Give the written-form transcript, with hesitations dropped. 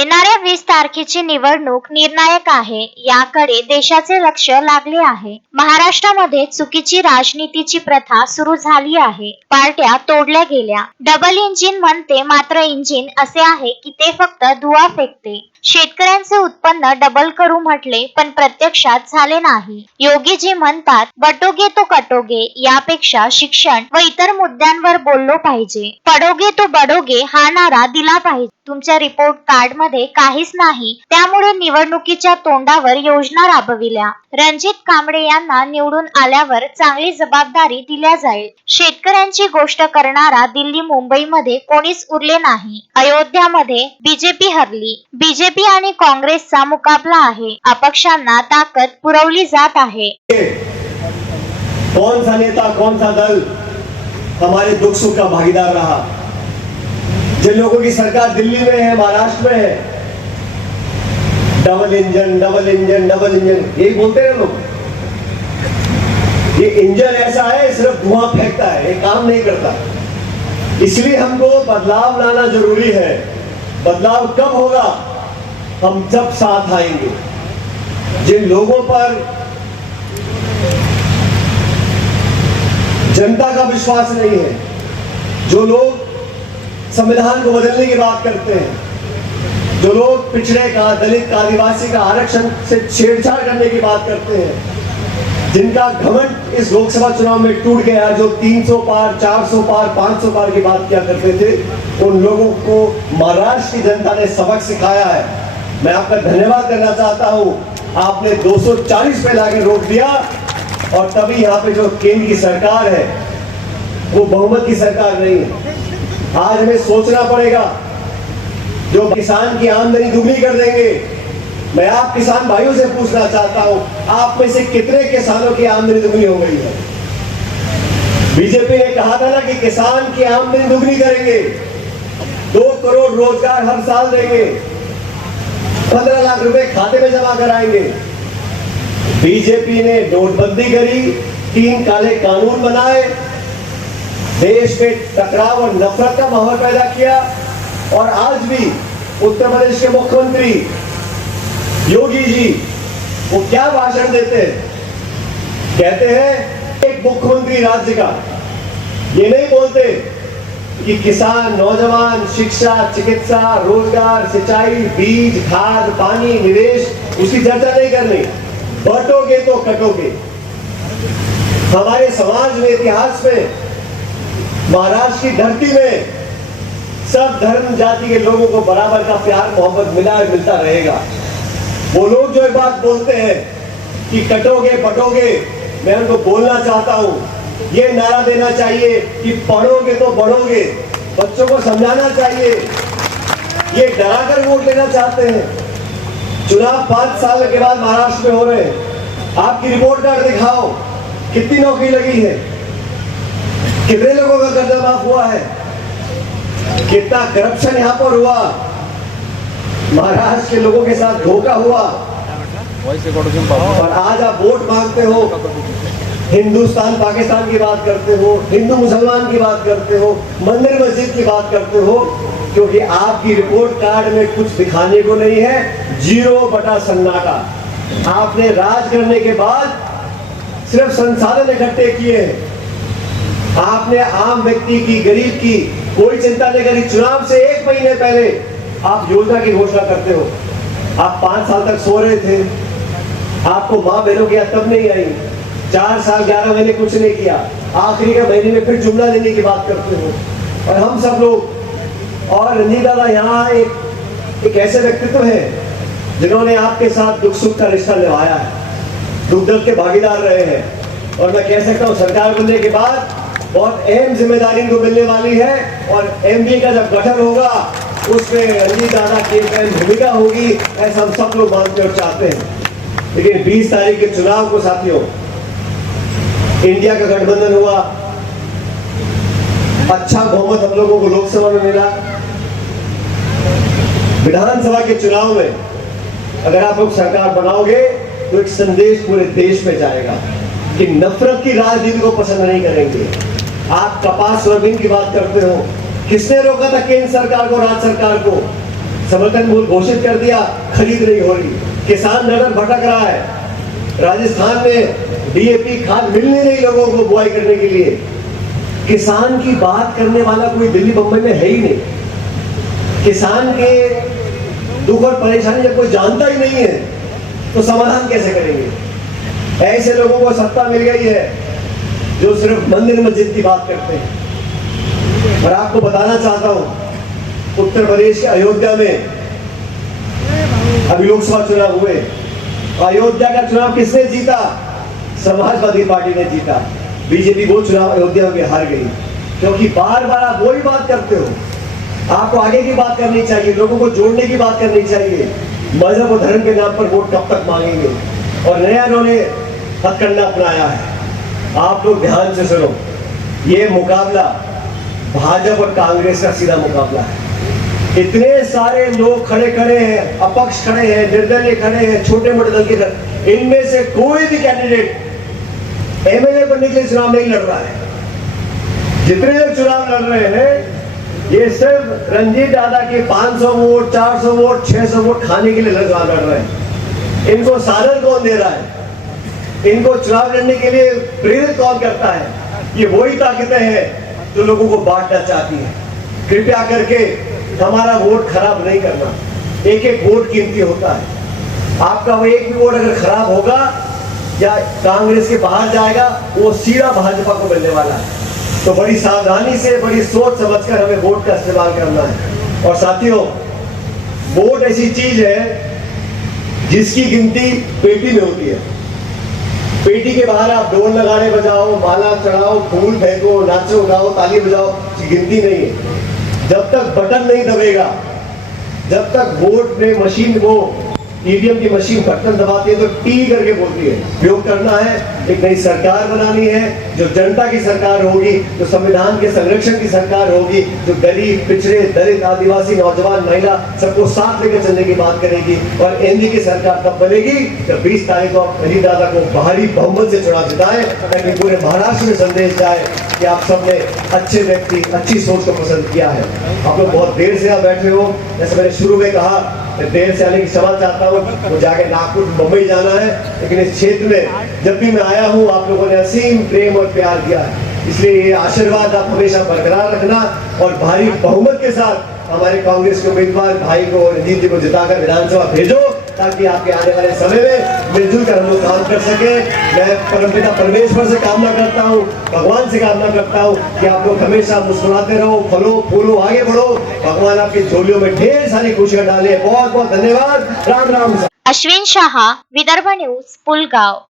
येणाऱ्या 20 तारखेची निवडणूक निर्णायक आहे. याकडे देशाचे लक्ष लागले आहे. महाराष्ट्रामध्ये चुकीची राजनीतीची प्रथा सुरू झाली आहे. पार्ट्या तोडल्या गेल्या. डबल इंजिन म्हणते, मात्र इंजिन असे आहे की ते फक्त धुवा फेकते. शेतकऱ्यांचे उत्पन्न डबल करू म्हटले, पण प्रत्यक्षात झाले नाही. योगीजी म्हणतात, बटोगे तो कटोगे. यापेक्षा शिक्षण व इतर मुद्द्यांवर बोललो पाहिजे. पडोगे तो बडोगे हा नारा दिला पाहिजे. तुमच्या रिपोर्ट कार्ड मध्ये काहीच नाही, त्यामुळे निवडणुकीच्या तोंडावर योजना राबविल्या. रणजित कांबळे यांना निवडून आल्यावर चांगली जबाबदारी दिल्या जाईल. शेतकऱ्यांची गोष्ट करणारा दिल्ली मुंबईमध्ये कोणीच उरले नाही. अयोध्यामध्ये बीजेपी हरली. बीजेपी आणि काँग्रेसचा मुकाबला आहे. अपक्षांना ताकद पुरवली जात आहे. कौन सा नेता, कौन सा दल हमारे दुख सुख का भागीदार रहा? जिन लोगों की सरकार दिल्ली में है, महाराष्ट्र में है, double engine double engine double engine यही बोलते हैं लोग। ये इंजन ऐसा है, सिर्फ धुआं फेंकता है, ये काम नहीं करता। इसलिए हमको बदलाव लाना जरूरी है। बदलाव कब होगा? हम जब साथ आएंगे। जिन लोगों पर जनता का विश्वास नहीं है, जो लोग संविधान को बदलने की बात करते हैं, जो लोग पिछड़े का, दलित का, आदिवासी का आरक्षण से छेड़छाड़ करने की बात करते हैं, जिनका घमंड इस लोकसभा चुनाव में टूट गया, जो 300 पार, 400 पार, 500 पार की बात किया करते थे, उन लोगों को महाराष्ट्र की जनता ने सबक सिखाया है। मैं आपका धन्यवाद करना चाहता हूं। आपने 240 पे लाके रोक दिया, और तभी यहाँ पे जो केंद्र की सरकार है वो बहुमत की सरकार नहीं है। आज हमें सोचना पड़ेगा। जो किसान की आमदनी दुगनी कर देंगे, मैं आप किसान भाइयों से पूछना चाहता हूं, आप में से कितने किसानों की आमदनी दुगनी हो गई है? बीजेपी ने कहा था ना कि किसान की आमदनी दुगनी करेंगे, 2 करोड़ रोजगार हर साल देंगे, 15 लाख रुपए खाते में जमा कराएंगे। बीजेपी ने नोटबंदी करी, 3 काले कानून बनाए, देश में टकराव और नफरत का माहौल पैदा किया, और आज भी उत्तर प्रदेश के मुख्यमंत्री योगी जी वो क्या भाषण देते हैं? कहते हैं एक मुख्यमंत्री राज्य का, ये नहीं बोलते कि किसान, नौजवान, शिक्षा, चिकित्सा, रोजगार, सिंचाई, बीज, खाद, पानी, निवेश, उसकी चर्चा नहीं करनी। बटोगे तो कटोगे। हमारे समाज में, इतिहास में, महाराष्ट्र की धरती में सब धर्म जाति के लोगों को बराबर का प्यार मोहब्बत मिला और मिलता रहेगा। वो लोग जो बात बोलते हैं कि कटोगे पटोगे, मैं उनको बोलना चाहता हूं, ये नारा देना चाहिए कि पढ़ोगे तो बढ़ोगे। बच्चों को समझाना चाहिए। ये डराकर वोट लेना चाहते हैं। चुनाव 5 साल के बाद महाराष्ट्र में हो रहे हैं। आपकी रिपोर्ट कार्ड दिखाओ, कितनी नौकरी लगी है, कितने लोगों का कर्जा माफ हुआ है, कितना करप्शन यहां पर हुआ, महाराष्ट्र के लोगों के साथ धोखा हुआ, और आज आप वोट मांगते हो, हिंदुस्तान पाकिस्तान की बात करते हो, हिंदू मुसलमान की बात करते हो, मंदिर मस्जिद की बात करते हो, क्योंकि आपकी रिपोर्ट कार्ड में कुछ दिखाने को नहीं है। 0 बटा सन्नाटा। आपने राज करने के बाद सिर्फ संसाधन इकट्ठे किए हैं। आपने आम व्यक्ति की, गरीब की कोई चिंता नहीं करी। चुनाव से 1 महीने पहले आप योजना की घोषणा करते हो। आप 5 साल तक सो रहे थे, आपको मां बहनों की याद तब नहीं आई। 4 साल 11 महीने कुछ नहीं किया, आखिरी के महीने में फिर जुमला देने की बात करते हो। और हम सब लोग, और रंजीत दादा यहाँ एक ऐसे व्यक्तित्व है जिन्होंने आपके साथ दुख सुख का रिश्ता निभाया है, दुख दर्द के भागीदार रहे हैं। और मैं कह सकता हूँ सरकार बनने के बाद बहुत अहम जिम्मेदारी इनको मिलने वाली है, और एमपी का जब गठन होगा उसमें रंजीत दादा की अहम भूमिका होगी, ऐसा हम सब लोग मानते और चाहते हैं। लेकिन 20 तारीख के चुनाव को साथियों, इंडिया का गठबंधन हुआ, अच्छा बहुमत हम लोगों को लोकसभा में मिला। विधानसभा के चुनाव में अगर आप लोग सरकार बनाओगे तो एक संदेश पूरे देश में जाएगा कि नफरत की राजनीति को पसंद नहीं करेंगे। आप कपास सोयाबीन की बात करते हो, किसने रोका था केंद्र सरकार को, राज्य सरकार को? समर्थन मूल्य घोषित कर दिया, खरीद नहीं हो रही। किसान नगर भटक रहा है। राजस्थान में डीएपी खाद मिलने नहीं लोगों को बुआई करने के लिए। किसान की बात करने वाला कोई दिल्ली बम्बई में है ही नहीं। किसान के दुख और परेशानी जब कोई जानता ही नहीं है तो समाधान कैसे करेंगे? ऐसे लोगों को सत्ता मिल गई है जो सिर्फ मंदिर मस्जिद की बात करते हैं। और आपको बताना चाहता हूं, उत्तर प्रदेश के अयोध्या में अभी लोकसभा चुनाव हुए। अयोध्या का चुनाव किसने जीता? समाजवादी पार्टी ने जीता। बीजेपी वो चुनाव अयोध्या में हार गई। क्योंकि बार बार आप वही बात करते हो। आपको आगे की बात करनी चाहिए, लोगों को जोड़ने की बात करनी चाहिए। मजहब और धर्म के नाम पर वोट कब तक मांगेंगे? और नया इन्होंने हथकंडा अपनाया है। आप लोग ध्यान से सुनो, ये मुकाबला भाजपा और कांग्रेस का सीधा मुकाबला है। इतने सारे लोग खड़े हैं, अपक्ष खड़े हैं, निर्दलीय खड़े हैं, छोटे मोटे दल के, इनमें से कोई भी कैंडिडेट एमएलए बनने के लिए चुनाव नहीं लड़ रहा है। जितने लोग चुनाव लड़ रहे हैं ये सिर्फ रंजीत दादा के 500 वोट, 400 वोट, 600 वोट खाने के लिए चुनाव लड़ रहे हैं। इनको साधन कौन दे रहा है? इनको चुनाव लड़ने के लिए प्रेरित कौन करता है? ये वही ताकतें हैं जो लोगों को बांटना चाहती है। कृपया करके हमारा वोट खराब नहीं करना। एक एक वोट कीमती होता है। आपका वो एक भी वोट अगर खराब होगा या कांग्रेस के बाहर जाएगा, वो सीधा भाजपा को मिलने वाला है। तो बड़ी सावधानी से, बड़ी सोच समझकर हमें वोट का इस्तेमाल करना है। और साथियों, वोट ऐसी चीज है जिसकी गिनती पेटी में होती है। पेटी के बाहर आप ढोल लगाने बजाओ, माला चढ़ाओ, फूल फेंको, नाचो गाओ, ताली बजाओ, गिनती नहीं है। जब तक बटन नहीं दबेगा, जब तक वोट में मशीन, वो ईवीएम की मशीन बटन दबाती है तो टी करके बोलती है। उपयोग करना है, एक नई सरकार बनानी है जो जनता की सरकार होगी, जो संविधान के संरक्षण की सरकार होगी, जो गरीब, पिछड़े, दलित, आदिवासी, नौजवान, महिला सबको साथ लेकर चलने की बात करेगी। और एनडीए की सरकार तब बनेगी जब 20 तारीख को रंजीत दादा को भारी बहुमत से चुनाव जिताए, ताकि पूरे महाराष्ट्र में संदेश जाए कि आप सबने अच्छे व्यक्ति, अच्छी सोच को पसंद किया है। आप लोग बहुत देर से यहाँ बैठे हो। जैसे मैंने शुरू में कहा, देर से आने की क्षमा चाहता हूँ, मुझे आगे नागपुर, मुंबई जाना है। लेकिन इस क्षेत्र में जब भी मैं आया हूँ, आप लोगों ने असीम प्रेम और प्यार दिया है। इसलिए ये आशीर्वाद आप हमेशा बरकरार रखना और भारी बहुमत के साथ हमारे कांग्रेस के उम्मीदवार भाई को, रंजीत जी को जिताकर विधानसभा भेजो, ताकि आपके आने वाले समय में मिलजुल कर हम लोग काम कर सके। मैं परमपिता परमेश्वर से कामना करता हूँ, भगवान से कामना करता हूँ कि आप लोग हमेशा मुस्कुराते रहो, फलो फूलो, आगे बढ़ो। भगवान आपकी झोलियों में ढेर सारी खुशियां डाले। बहुत बहुत धन्यवाद। राम राम। अश्विन शाह, विदर्भ न्यूज, पुलगाव।